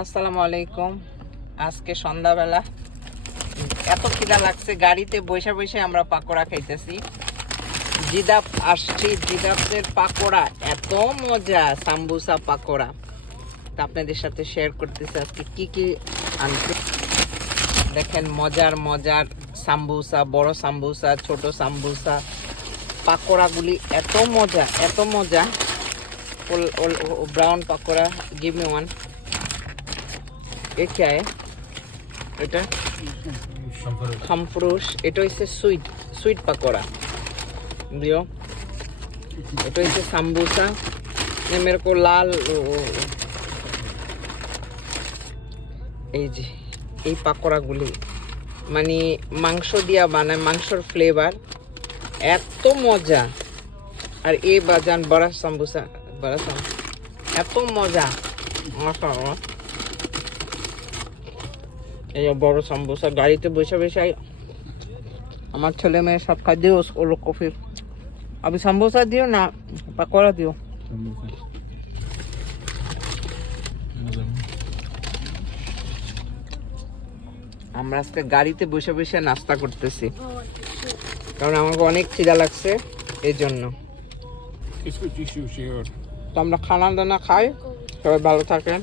আসসালামু আলাইকুম। আজকে সন্ধ্যাবেলা এত খিদা লাগছে, গাড়িতে বসে বসে আমরা পাকোড়া খাইতেছি। জিদাপ আসছি, জিদাপের পাকোড়া এত মজা, সাম্বুসা পাকোড়া। তা আপনাদের সাথে শেয়ার করতেছি আজকে কি কি আনছি। দেখেন মজার মজার সাম্বুসা, বড় সাম্বুসা, ছোট সাম্বুসা, পাকোড়াগুলি এত মজা, এত মজা। Brown pakora, give me one. ये क्या है? এটা খামফরুশ। এটা হচ্ছে সুইট পাকোড়া দিও। এটা হচ্ছে সাম্বুসা। ये मेरे को लाल এই যে এই পাকোড়াগুলি মানে মাংস দিয়া বানায়, মাংসর ফ্লেভার এত মজা। আর এই বাজান বড় সাম্বুসা, এত মজা মাশাআল্লাহ। এই বড় সাম্বুসা গাড়িতে বসে বসে আমার ছেলে মেয়ে সব খাই দিও। ওর কফি अभी समोसा दियो ना पकौड़ा दियो। আমরা আজকে গাড়িতে বসে বসে নাস্তা করতেছি, কারণ আমাকে অনেক খিদা লাগছে এই জন্য। তো আমরা খানা দানা খাই। সবাই ভালো থাকেন।